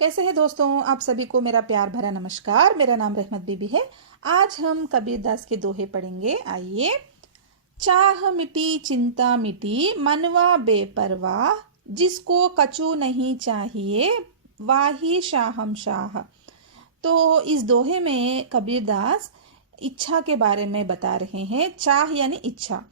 कैसे हैं दोस्तों। आप सभी को मेरा प्यार भरा नमस्कार। मेरा नाम रहमत बीबी है। आज हम कबीरदास के दोहे पढ़ेंगे। आइए। चाह मिटी चिंता मिटी मनवा बेपरवाह, जिसको कछु नहीं चाहिए वाही शाहम शाह। तो इस दोहे में कबीरदास इच्छा के बारे में बता रहे हैं। चाह यानी इच्छा।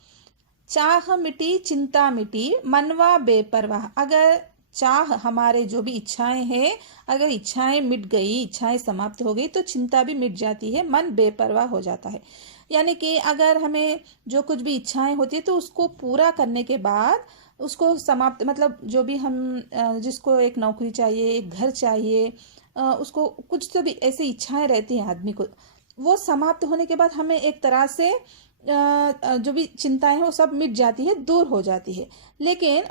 चाह मिटी चिंता मिटी मनवा बेपरवाह। अगर चाह हमारे जो भी इच्छाएं हैं, अगर इच्छाएं मिट गई, इच्छाएं समाप्त हो गई तो चिंता भी मिट जाती है, मन बेपरवाह हो जाता है। यानी कि अगर हमें जो कुछ भी इच्छाएं होती है तो उसको पूरा करने के बाद उसको समाप्त, मतलब जो भी हम जिसको एक नौकरी चाहिए, एक घर चाहिए, उसको कुछ तो भी ऐसी इच्छाएं रहती हैं आदमी को, वो समाप्त होने के बाद हमें एक तरह से जो भी चिंताएं हैं वो सब मिट जाती है, दूर हो जाती है। लेकिन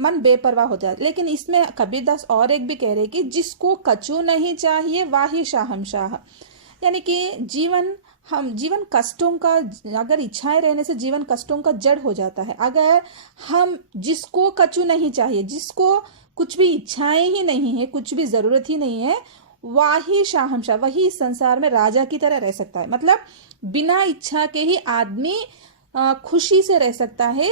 मन बेपरवाह हो जाता है। लेकिन इसमें कबीरदास और एक भी कह रहे कि जिसको कछु नहीं चाहिए वाही शाहम शाह। यानी कि जीवन कष्टों का, अगर इच्छाएं रहने से जीवन कष्टों का जड़ हो जाता है। अगर हम जिसको कछु नहीं चाहिए, जिसको कुछ भी इच्छाएं ही नहीं है, कुछ भी जरूरत ही नहीं है, वाही शाहमशाह, वही संसार में राजा की तरह रह सकता है। मतलब बिना इच्छा के ही आदमी खुशी से रह सकता है,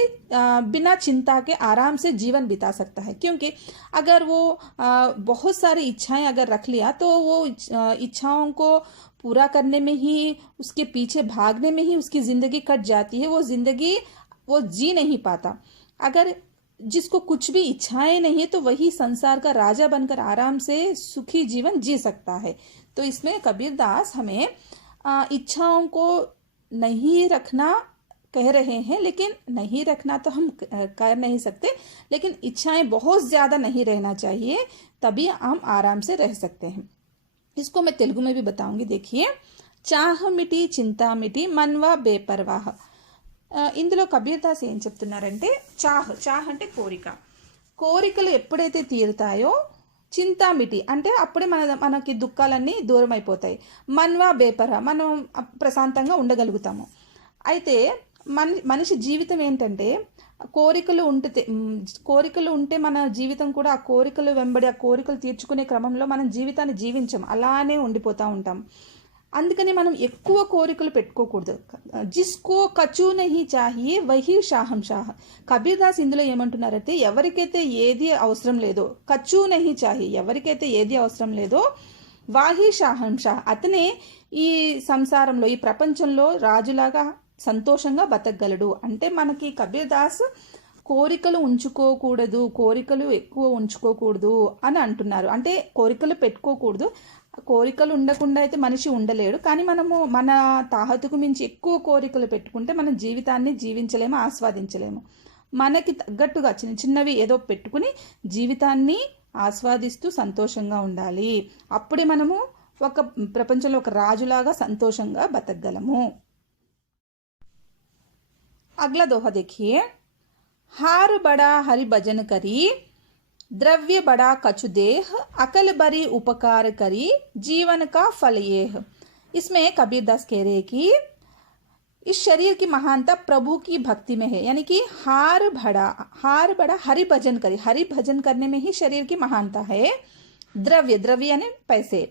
बिना चिंता के आराम से जीवन बिता सकता है। क्योंकि अगर वो बहुत सारी इच्छाएं अगर रख लिया तो वो इच्छाओं को पूरा करने में ही, उसके पीछे भागने में ही उसकी जिंदगी कट जाती है। वो जिंदगी वो जी नहीं पाता। अगर जिसको कुछ भी इच्छाएं नहीं है तो वही संसार का राजा बनकर आराम से सुखी जीवन जी सकता है। तो इसमें कबीरदास हमें इच्छाओं को नहीं रखना कह रहे हैं। लेकिन नहीं रखना तो हम कर नहीं सकते, लेकिन इच्छाएं बहुत ज्यादा नहीं रहना चाहिए, तभी हम आराम से रह सकते हैं। इसको मैं तेलुगु में भी बताऊंगी। देखिए, चाह मिटी చింతా మిటి మన్వా బేపర్వాహ। ఇందులో కబీర్దాస్ ఏం చెప్తున్నారంటే, చాహ్ అంటే కోరికలు ఎప్పుడైతే తీరుతాయో చింతా మిటి అంటే అప్పుడే మనకి దుఃఖాలన్నీ దూరం అయిపోతాయి। మన్వా బేపర్వా, మనం ప్రశాంతంగా ఉండగలుగుతాము। అయితే మనిషి జీవితం ఏంటంటే కోరికలు ఉంటే మన జీవితం కూడా ఆ కోరికలు వెంబడి, ఆ కోరికలు తీర్చుకునే క్రమంలో మనం జీవితాన్ని జీవించం, అలానే ఉండిపోతూ ఉంటాం। అందుకని మనం ఎక్కువ కోరికలు పెట్టుకోకూడదు। జిస్కో కచూ నహీ చాహియే వహీ షాహం షాహ్। కబీర్దాస్ ఇందులో ఏమంటున్నారంటే, ఎవరికైతే ఏది అవసరం లేదో, కచూ నహీ చాహియే, ఎవరికైతే ఏది అవసరం లేదో వాహీ షాహం షాహ్, అతనే ఈ సంసారంలో, ఈ ప్రపంచంలో రాజులాగా సంతోషంగా బతకగలడు। అంటే మనకి కబీర్దాస్ కోరికలు ఉంచుకోకూడదు, కోరికలు ఎక్కువ ఉంచుకోకూడదు అని అంటున్నారు। అంటే కోరికలు పెట్టుకోకూడదు। కోరికలు ఉండకుండా అయితే మనిషి ఉండలేడు, కానీ మనము మన తాహతుకు మించి ఎక్కువ కోరికలు పెట్టుకుంటే మన జీవితాన్ని జీవించలేము, ఆస్వాదించలేము। మనకి తగ్గట్టుగా చిన్న చిన్నవి ఏదో పెట్టుకుని జీవితాన్ని ఆస్వాదిస్తూ సంతోషంగా ఉండాలి। అప్పుడే మనము ఒక ప్రపంచంలో ఒక రాజులాగా సంతోషంగా బతకగలము। अगला दोहा देखिए। हार बड़ा हरि भजन करी, द्रव्य बड़ा कछु देह, अकल बरी उपकार करी, जीवन का फल येह। इसमें कबीरदास कह रहे कि इस शरीर की महानता प्रभु की भक्ति में है। यानी कि हार बड़ा हरि भजन करी, हरि भजन करने में ही शरीर की महानता है। द्रव्य यानी पैसे,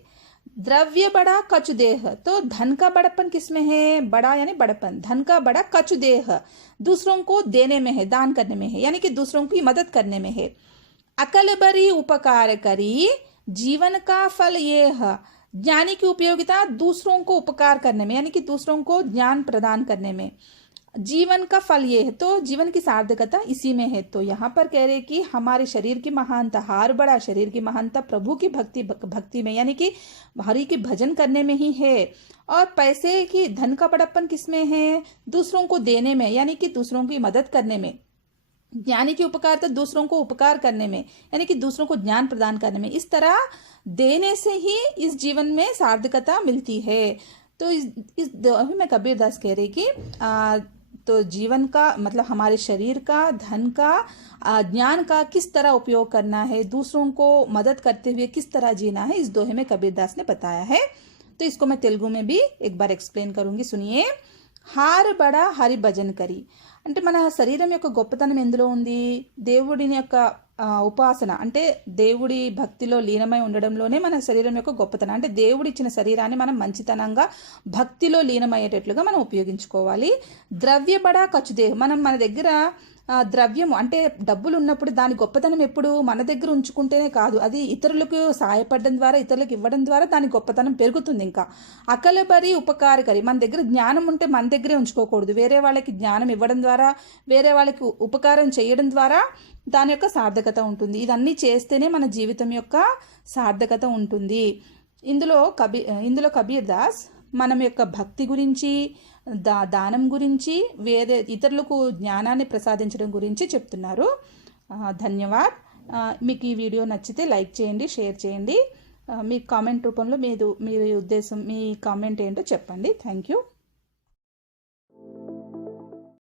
द्रव्य बड़ा कछु देह, तो धन का बड़पन किसमें है? बड़ा यानी बड़पन, धन का बड़ा कछु देह, दूसरों को देने में है, दान करने में है, यानी कि दूसरों की मदद करने में है। अकल बरी उपकार करी, जीवन का फल ये है, ज्ञानी की उपयोगिता दूसरों को उपकार करने में, यानी कि दूसरों को ज्ञान प्रदान करने में। जीवन का फल ये है, तो जीवन की सार्थकता इसी में है। तो यहाँ पर कह रहे कि हमारे शरीर की महानता, हार बड़ा शरीर की महानता प्रभु की भक्ति में, यानी कि हरि के भजन करने में ही है। और पैसे की, धन का बड़प्पन किसमें है? दूसरों को देने में, यानी कि दूसरों की मदद करने में। ज्ञानी की उपकार तो दूसरों को उपकार करने में, यानी कि दूसरों को ज्ञान प्रदान करने में। इस तरह देने से ही इस जीवन में सार्थकता मिलती है। तो इस दोहे में कबीरदास कह रहे कि तो जीवन का मतलब हमारे शरीर का, धन का, ज्ञान का किस तरह उपयोग करना है, दूसरों को मदद करते हुए किस तरह जीना है, इस दोहे में कबीरदास ने बताया है। तो इसको मैं तेलुगु में भी एक बार एक्सप्लेन करूंगी, सुनिए। हार बड़ा हरि भजन करी, అంటే మన శరీరం యొక్క గొప్పతనం ఎందులో ఉంది? దేవుడిని యొక్క ఉపాసన అంటే దేవుడి భక్తిలో లీనమై ఉండడంలోనే మన శరీరం యొక్క గొప్పతనం. అంటే దేవుడి ఇచ్చిన శరీరాన్ని మనం మంచితనంగా భక్తిలో లీనమయ్యేటట్లుగా మనం ఉపయోగించుకోవాలి. ద్రవ్యబడా ఖర్చుదేహం, మనం మన దగ్గర ద్రవ్యము అంటే డబ్బులు ఉన్నప్పుడు దాని గొప్పతనం ఎప్పుడు మన దగ్గర ఉంచుకుంటేనే కాదు, అది ఇతరులకు సహాయపడడం ద్వారా, ఇతరులకు ఇవ్వడం ద్వారా దాని గొప్పతనం పెరుగుతుంది. ఇంకా అకలబరి ఉపకారకరి, మన దగ్గర జ్ఞానం ఉంటే మన దగ్గరే ఉంచుకోకూడదు, వేరే వాళ్ళకి జ్ఞానం ఇవ్వడం ద్వారా, వేరే వాళ్ళకి ఉపకారం చేయడం ద్వారా దాని యొక్క సార్థకత ఉంటుంది. ఇదన్నీ చేస్తేనే మన జీవితం యొక్క సార్థకత ఉంటుంది. ఇందులో కబీర్ దాస్ మనం యొక్క భక్తి గురించి, దానం గురించి, వేరే ఇతరులకు జ్ఞానాన్ని ప్రసాదించడం గురించి చెప్తున్నారు. ధన్యవాద్. మీకు ఈ వీడియో నచ్చితే లైక్ చేయండి, షేర్ చేయండి. మీ కామెంట్ రూపంలో మీ ఉద్దేశం, మీ కామెంట్ ఏంటో చెప్పండి. Thank you.